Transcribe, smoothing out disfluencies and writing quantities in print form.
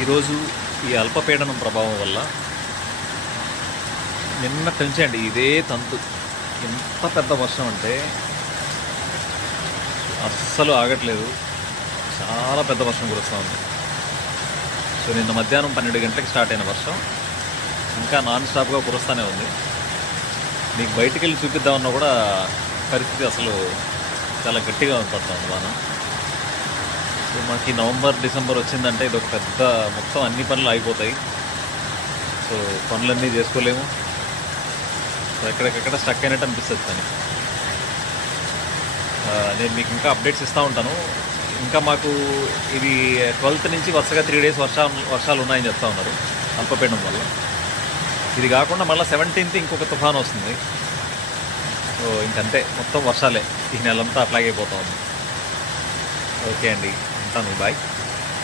ఈరోజు ఈ అల్పపీడనం ప్రభావం వల్ల నిన్నటి నుంచి అండి ఇదే తంతు. ఎంత పెద్ద వర్షం అంటే అస్సలు ఆగట్లేదు. చాలా పెద్ద వర్షం కురుస్తూ ఉంది. సో నిన్న మధ్యాహ్నం 12 గంటలకు స్టార్ట్ అయిన వర్షం ఇంకా నాన్ స్టాప్గా కురుస్తూనే ఉంది. మీకు బయటికి వెళ్ళి చూపిద్దామన్నా కూడా పరిస్థితి అసలు చాలా గట్టిగా ఉంటుంది వాన. సో మాకు నవంబర్ డిసెంబర్ వచ్చిందంటే ఇది ఒక పెద్ద మొత్తం అన్ని పనులు ఆగిపోతాయి. సో పనులన్నీ చేసుకోలేము. సో ఎక్కడికెక్కడ స్టక్ అయినట్టు అనిపిస్తుంది. కానీ నేను మీకు ఇంకా అప్డేట్స్ ఇస్తూ ఉంటాను. ఇంకా మాకు ఇది 12th నుంచి వరుసగా 3 days వర్షాలు ఉన్నాయని చెప్తా ఉన్నారు అల్పపీడనం వల్ల. ఇది కాకుండా మళ్ళీ 17th ఇంకొక తుఫాను వస్తుంది. సో ఇంకంతే, మొత్తం వర్షాలే ఈ నెలంతా అట్లాగే పోతా ఉంది. ఓకే అండి, ఉంటాను, బాయ్.